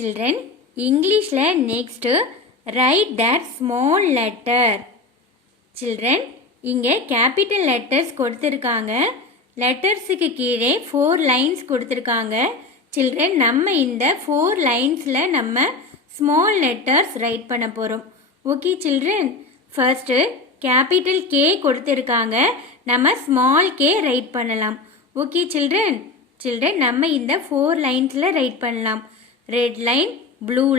Children, English la next write that small letter. Children, இங்கே capital letters கொடுத்திருக்காங்க. lettersக்கு கீழே 4 lines கொடுத்திருக்காங்க. Children, நம்ம இந்த 4 linesல நம்ம small letters write பண்ண போறோம். Okay children, first capital K கொடுத்திருக்காங்க. நம்ம small k write பண்ணலாம். Okay children, நம்ம இந்த 4 linesல write பண்ணலாம். red line, blue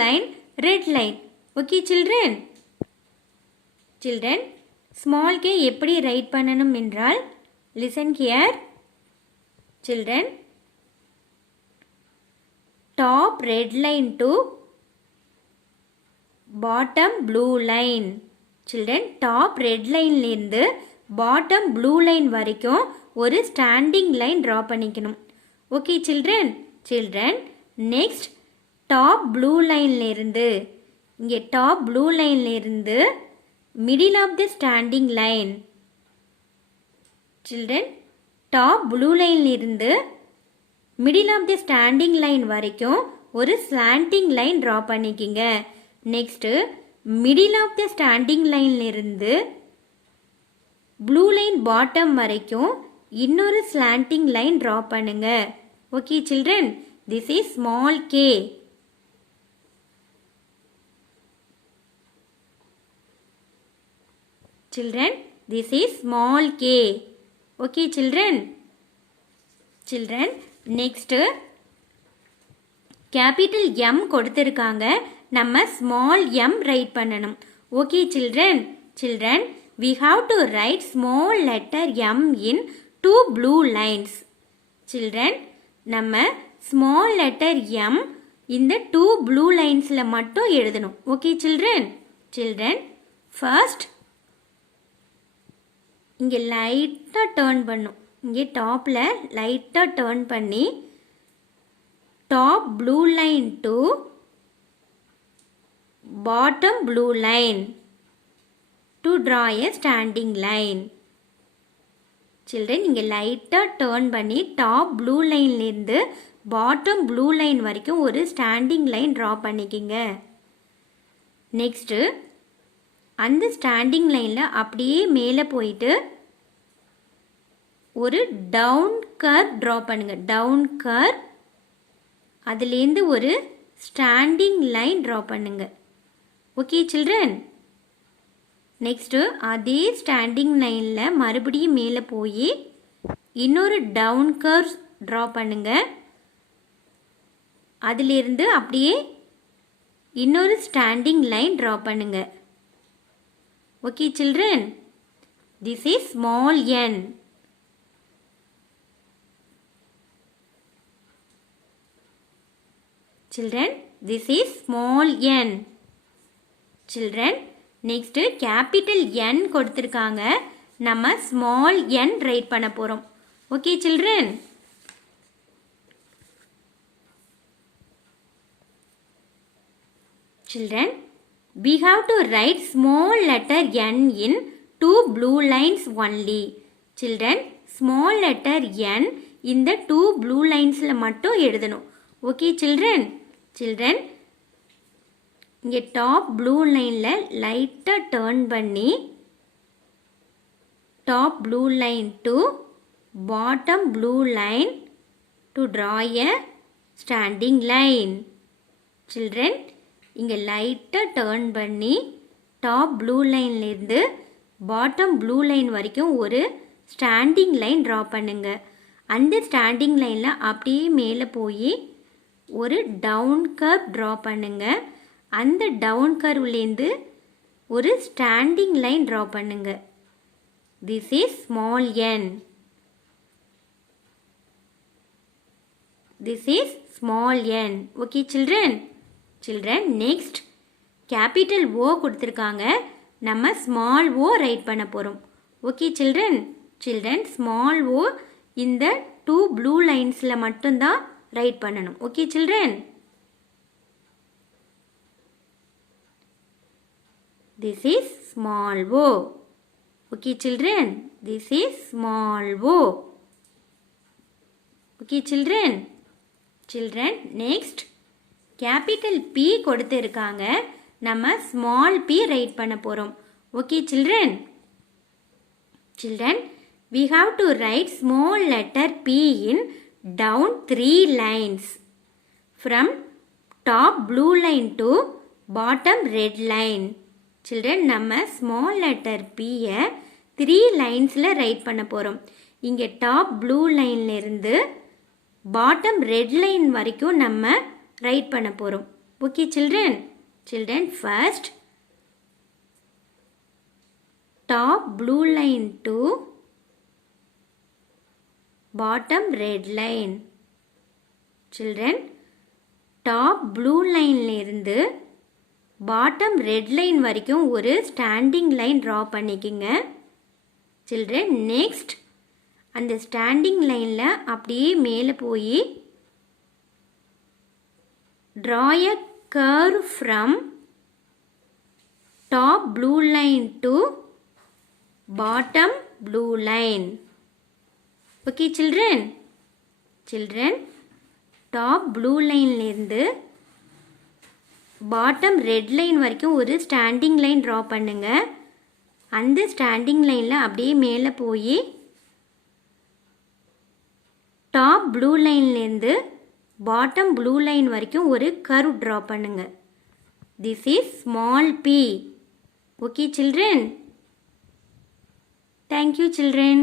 line, red line. Okay children, small k எப்படி write பண்ணணும் என்றால் listen here. Children, top red line to bottom blue line. Children, top red line லிருந்து bottom blue line வரைக்கும் ஒரு standing line draw பண்ணிக்கணும். Okay children, next top blue line லிருந்து இங்கே top blue line லிருந்து middle of the standing line. Children, top blue line லிருந்து middle of the standing line வரைக்கும் ஒரு slanting line draw பண்ணிக்கிங்க. next middle of the standing line லிருந்து blue line bottom வரைக்கும் இன்னொரு slanting line draw பண்ணுங்க. Okay children, this is small k. Children, this is small k. Okay children, next capital M கொடுத்திருக்காங்க. நம்ம small m write பண்ணணும். Okay children, we have to write small letter m in 2 blue lines. Children, நம்ம small letter m இந்த 2 blue linesல மட்டும் எழுதணும். Okay children, first இங்கே லைட்டாக turn பண்ணும். இங்கே டாப்பில் லைட்டாக டர்ன் பண்ணி top blue line to bottom blue line to draw a standing line. Children, இங்கே லைட்டாக டர்ன் பண்ணி டாப் ப்ளூ லைன்லேருந்து பாட்டம் ப்ளூ லைன் வரைக்கும் ஒரு ஸ்டாண்டிங் லைன் ட்ரா பண்ணிக்கிங்க. நெக்ஸ்ட்டு அந்த ஸ்டாண்டிங் லைனில் அப்படியே மேலே போயிட்டு ஒரு டவுன் கர்வ் ட்ரா பண்ணுங்கள். டவுன் கர்வ், அதுலேருந்து ஒரு ஸ்டாண்டிங் லைன் ட்ரா பண்ணுங்கள். ஓகே சில்ட்ரன், நெக்ஸ்ட்டு அதே ஸ்டாண்டிங் லைனில் மறுபடியும் மேலே போய் இன்னொரு டவுன் கர்வ் ட்ரா பண்ணுங்கள். அதிலிருந்து அப்படியே இன்னொரு ஸ்டாண்டிங் லைன் ட்ரா பண்ணுங்கள். Okay children, this is small n. Children, this is small n. Next capital N கொடுத்திருக்காங்க. நம்ம small n write பண்ண போறோம். Okay children, we have to write small letter n in 2 blue lines only. Children, small letter n இந்த 2 blue linesல மட்டும் எழுதணும். Okay children, இங்கே top blue லைனில் லைட்டாக டர்ன் பண்ணி top blue line to bottom blue line to draw a standing line. Children, இங்கே லைட்டாக turn பண்ணி டாப் ப்ளூ லைன்லேருந்து பாட்டம் ப்ளூ லைன் வரைக்கும் ஒரு ஸ்டாண்டிங் லைன் ட்ரா பண்ணுங்க. அந்த ஸ்டாண்டிங் லைனில் அப்படியே மேலே போய் ஒரு டவுன் கர்வ் ட்ரா பண்ணுங்க. அந்த டவுன் கர்வ்லேருந்து ஒரு ஸ்டாண்டிங் லைன் ட்ரா பண்ணுங்க. This is small n. This is small n. Okay children, next capital O கொடுத்துருக்காங்க. நம்ம ஸ்மால் o ரைட் பண்ண போகிறோம். ஓகே சில்ட்ரன், ஸ்மால் o இந்த 2 ப்ளூ லைன்ஸில் மட்டும்தான் ரைட் பண்ணணும். Okay children, this is small o. Okay children, this is small o. Okay children, next capital B கொடுத்துருக்காங்க, நம்ம small B write பண்ண போகிறோம். Okay children, we have to write small letter P in down 3 lines from top blue line to bottom red line. Children, நம்ம small letter P 3 linesல right பண்ண போகிறோம். இங்கே top blue லைன்ல இருந்து பாட்டம் ரெட் லைன் வரைக்கும் நம்ம ரைட் பண்ண போகிறோம். Okay children, first top blue line to bottom red line. Children, top blue line இருந்து bottom red line வரைக்கும் ஒரு standing line draw பண்ணிக்கிங்க. Children, next அந்த standing lineல அப்படியே மேலே போய் draw a curve from top blue line to bottom blue line. Okay children, top blue line இருந்து bottom red line வரைக்கும் ஒரு standing line draw பண்ணுங்க. அந்த standing lineல அப்படியே மேலே போய் top blue line இருந்து bottom blue line வரைக்கும் ஒரு curve draw பண்ணுங்க. This is small p. Okay children. Thank you children.